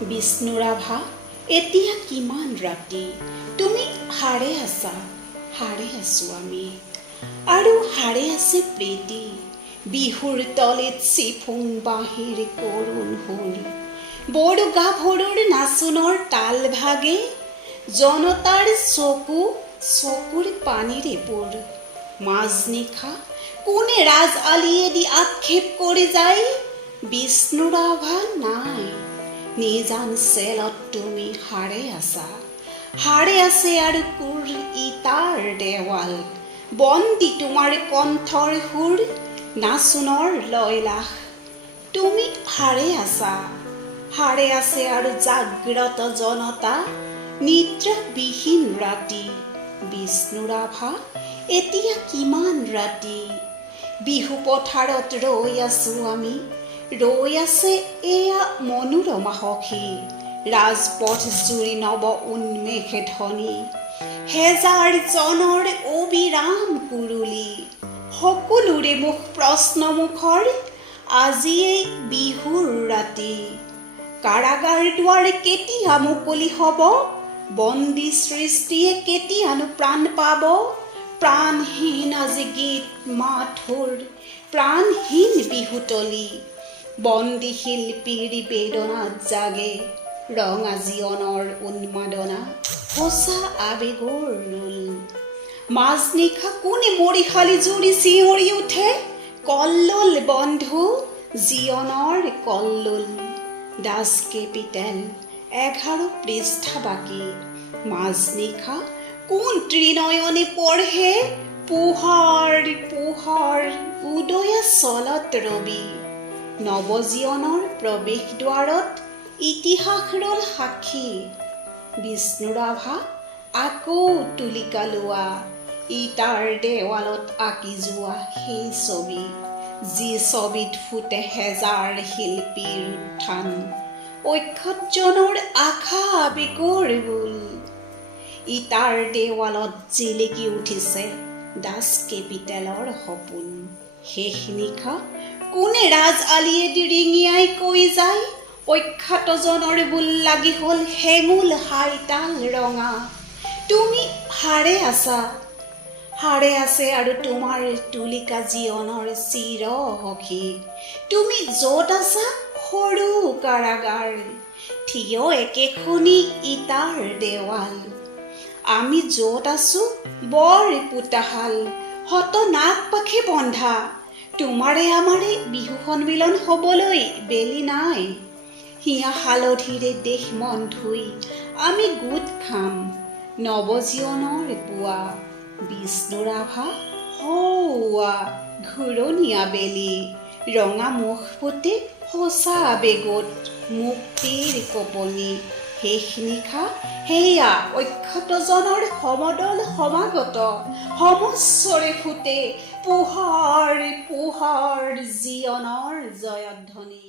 বিষ্ণুৰাভা, এতিয়া কিমান ৰাতি, তুমি সাৰে আছা, সাৰে আছোঁ আমি, আৰু সাৰে আছে প্ৰীতি। বিহুৰ তলিত চিফুং বাঁহীৰ কৰুণ সুৰ, বড়ো গাভৰুৰ নাচোনৰ তাল ভাগে, জনতাৰ চকুৰ পানীৰে পোৰ। মাজনিশা কোনে ৰাজ আলিয়েদি আক্ষেপ কৰি যায়, বিষ্ণুৰাভা নাই, নিজান চেলত তুমি সাৰে আছা, সাৰে আছে আৰু কোৰ ইটাৰ দেৱাল, বন্দী তোমাৰ কণ্ঠৰ সুৰ, নাচোনৰ লয়লাস। তুমি সাৰে আছা, সাৰে আছে আৰু জাগ্ৰত জনতা, নিদ্ৰাবিহীন ৰাতি। বিষ্ণুৰাভা, এতিয়া কিমান ৰাতি, বিহু পথাৰত ৰৈ আছোঁ আমি, ৰৈ আছে এয়া মনোৰমা সখী, ৰাজপথ জুৰি নৱ উন্মেষ ধ্বনি, হেজাৰ জনৰ অবিৰাম কুৰুলি, সকলোৰে মুখ প্ৰশ্নমুখৰ, আজিয়েই বিহুৰ ৰাতি। কাৰাগাৰ দুৱাৰ কেতিয়া মুকলি হ'ব, বন্দী সৃষ্টিয়ে কেতিয়ানো প্ৰাণ পাব, প্ৰাণহীন আজি গীত মাথোৰ, প্ৰাণহীন বিহুতলী, বন্দী শিল্পীৰ বেদনাত জাগে, ৰঙা জীৱনৰ উন্মাদনা, সঁচা আবেগৰ ৰোল। মাজনিশা কোনে মৰিশালী জুৰি চিঞৰি উঠে, কল্লোল বন্ধু জীৱনৰ কল্লোল। দাস কেপিটেল 11 পৃষ্ঠা বাকী। মাজনিশা কোন ত্ৰিনয়নে পঢ়ে, পোহৰ পোহৰ উদয়া চলত ৰবি, নৱজীৱনৰ প্ৰৱেশ দ্বাৰত ইতিহাস ৰল সাক্ষী। বিষ্ণুৰাভা, আকৌ তুলিকা লোৱা, ইটাৰ দেৱালত আঁকি যোৱা সেই ছবি, যি ছবিত ফুটে হেজাৰ শিল্পীৰ উত্থান, অক্ষতজনৰ আশা আবেগৰ বোল। ইটাৰ দেৱালত জিলিকি উঠিছে দাস কেপিটেলৰ সপোন। শেষ নিশা কোনে ৰাজ আলিয়েদি ৰিঙিয়াই কৈ যায়, অক্ষতজনৰ বোল লাগি হ'ল হেঙুল হাইতাল ৰঙা। তুমি সাৰে আছা, সাৰে আছে আৰু তোমাৰ তুলিকা জীৱনৰ চিৰ সখী। তুমি য'ত আছা সৰু কাৰাগাৰ, থিয় একেখনি ইটাৰ দেৱাল, আমি য'ত আছো বৰ পোতাশাল, হত নাক পাখে বন্ধা, তোমাৰে আমাৰে বিহু সন্মিলন হ'বলৈ বেলি নাই। হিয়া হালধিৰে দেশ মন ধুই আমি গোট খাম, নৱজীৱনৰ পুৱা। বিষ্ণুৰাভা, হৌৱা ঘূৰণীয়া বেলি, ৰঙা মুখ ফুটে সঁচা আবেগত, মুক্তিৰ কঁপনি। শেষ নিশা সেয়া অক্ষতজনৰ সমদল সমাগত, সমস্বৰে ফুটে পোহৰ পোহৰ জীৱনৰ জয়ধ্বনি।